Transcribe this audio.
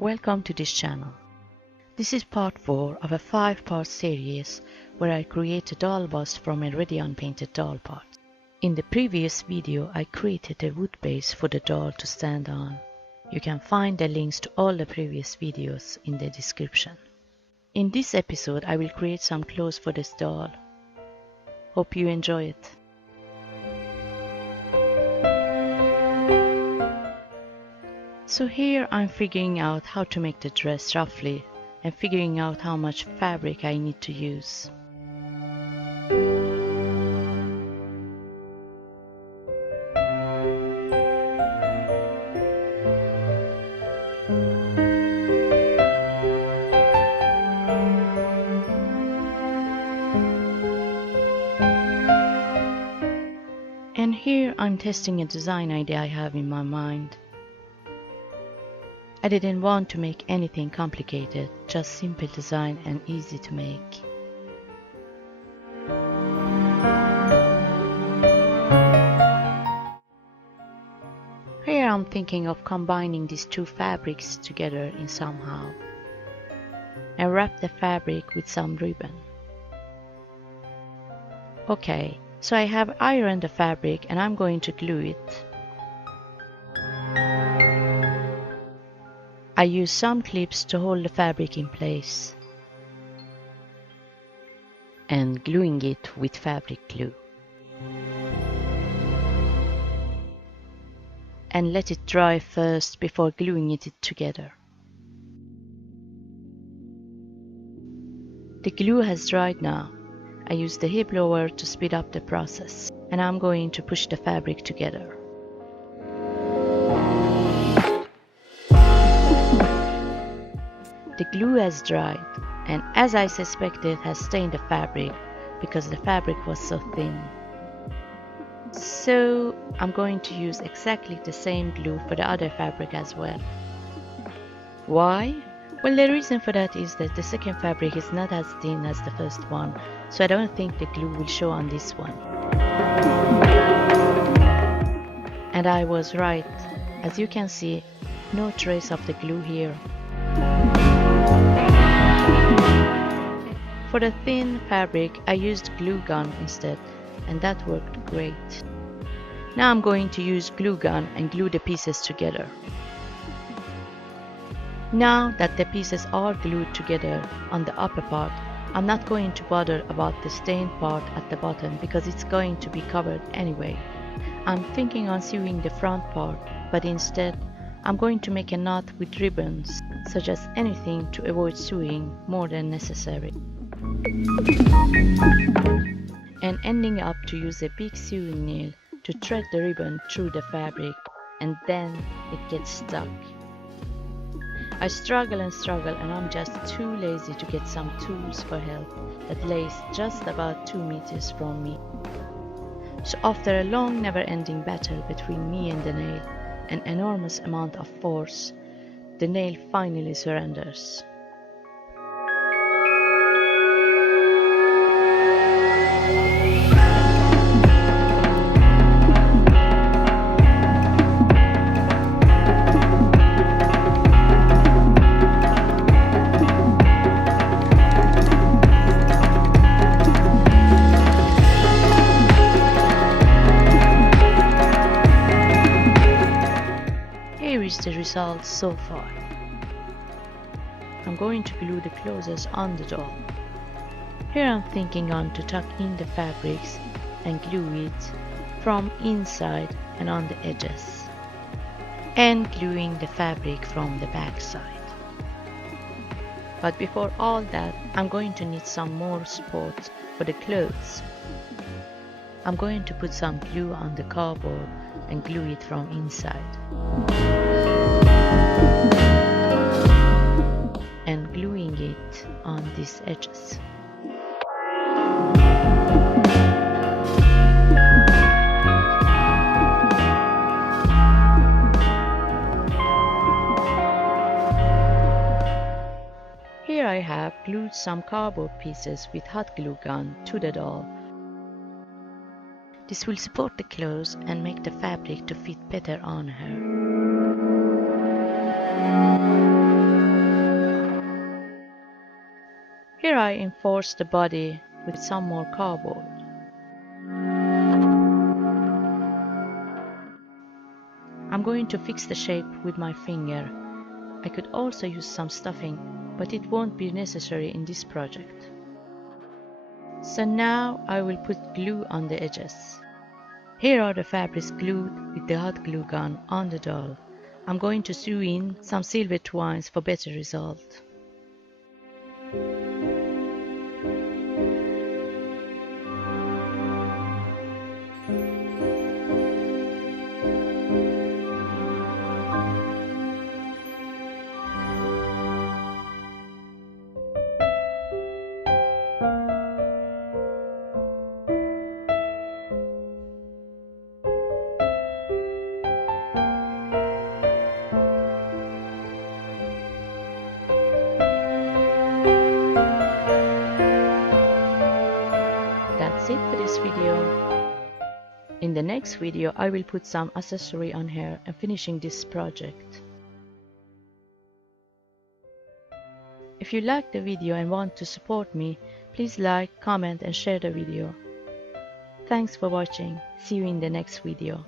Welcome to this channel. This is part 4 of a 5-part series where I create a doll bust from already unpainted doll parts. In the previous video I created a wood base for the doll to stand on. You can find the links to all the previous videos in the description. In this episode I will create some clothes for this doll. Hope you enjoy it. So here I'm figuring out how to make the dress roughly and figuring out how much fabric I need to use. And here I'm testing a design idea I have in my mind. I didn't want to make anything complicated, just simple design and easy to make. Here I'm thinking of combining these two fabrics together in somehow. And wrap the fabric with some ribbon. Okay, so I have ironed the fabric and I'm going to glue it. I use some clips to hold the fabric in place and gluing it with fabric glue. And let it dry first before gluing it together. The glue has dried now. I use the heat blower to speed up the process and I'm going to push the fabric together. The glue has dried and, as I suspected, has stained the fabric because the fabric was so thin. So I'm going to use exactly the same glue for the other fabric as well. Why? Well, the reason for that is that the second fabric is not as thin as the first one, so I don't think the glue will show on this one. And I was right. As you can see, no trace of the glue here. For the thin fabric, I used glue gun instead, and that worked great. Now I'm going to use glue gun and glue the pieces together. Now that the pieces are glued together on the upper part, I'm not going to bother about the stained part at the bottom because it's going to be covered anyway. I'm thinking on sewing the front part, but instead I'm going to make a knot with ribbons, such as anything to avoid sewing more than necessary. And ending up to use a big sewing nail to thread the ribbon through the fabric, and then it gets stuck. I struggle and I'm just too lazy to get some tools for help that lays just about 2 meters from me. So after a long never-ending battle between me and the nail, an enormous amount of force, the nail finally surrenders. Here is the result so far. I'm going to glue the clothes on the doll. Here I'm thinking on to tuck in the fabrics and glue it from inside and on the edges, and gluing the fabric from the back side. But before all that, I'm going to need some more support for the clothes. I'm going to put some glue on the cardboard and glue it from inside. And gluing it on these edges. Here I have glued some cardboard pieces with hot glue gun to the doll. This will support the clothes and make the fabric to fit better on her. I enforce the body with some more cardboard. I'm going to fix the shape with my finger. I could also use some stuffing, but it won't be necessary in this project. So now I will put glue on the edges. Here are the fabrics glued with the hot glue gun on the doll. I'm going to sew in some silver twines for better result. That's it for this video. In the next video I will put some accessory on here and finishing this project. If you like the video and want to support me, please like, comment and share the video. Thanks for watching. See you in the next video.